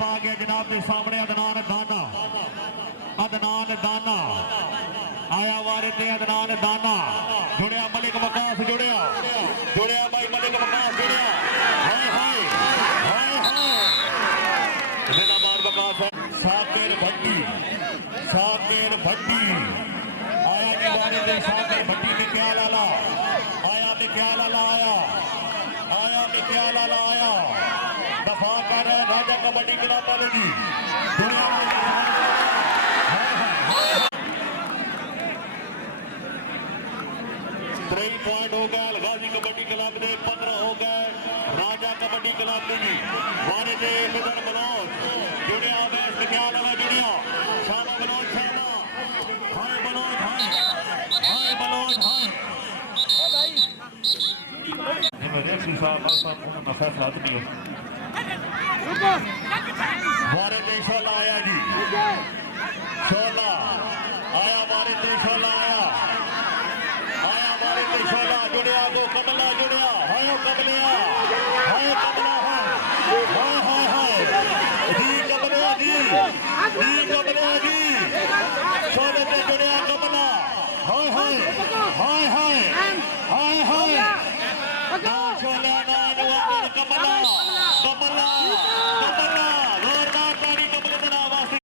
आ गया जनाब के सामने अदनान दाना आया वारे ते अदनान दाना जुड़िया मलिक वकास जुड़िया भाई मलिक वकास जुड़िया हाय हाय हाय हाय जिंदाबाद वकास साकिर भट्टी आया जी वारे ते साकिर भट्टी मिक्या लाला आया दफा कर राजा कबड्डी क्लब वाले जी 3 पॉइंट हो गए गाजी कबड्डी क्लब के 15 हो गए राजा कबड्डी क्लब के जी वारे से मिदन मनोज जुड़िया वेस्ट क्या लगा जुड़िया शामा मनोज शामा हाय मनोज हाय फैसला नहीं हो वारे ते शोला आया जी शोला आया वारे ते शोला जुड़िया दो कमला जुड़िया हाय कमलिया हाय जी कमलिया जी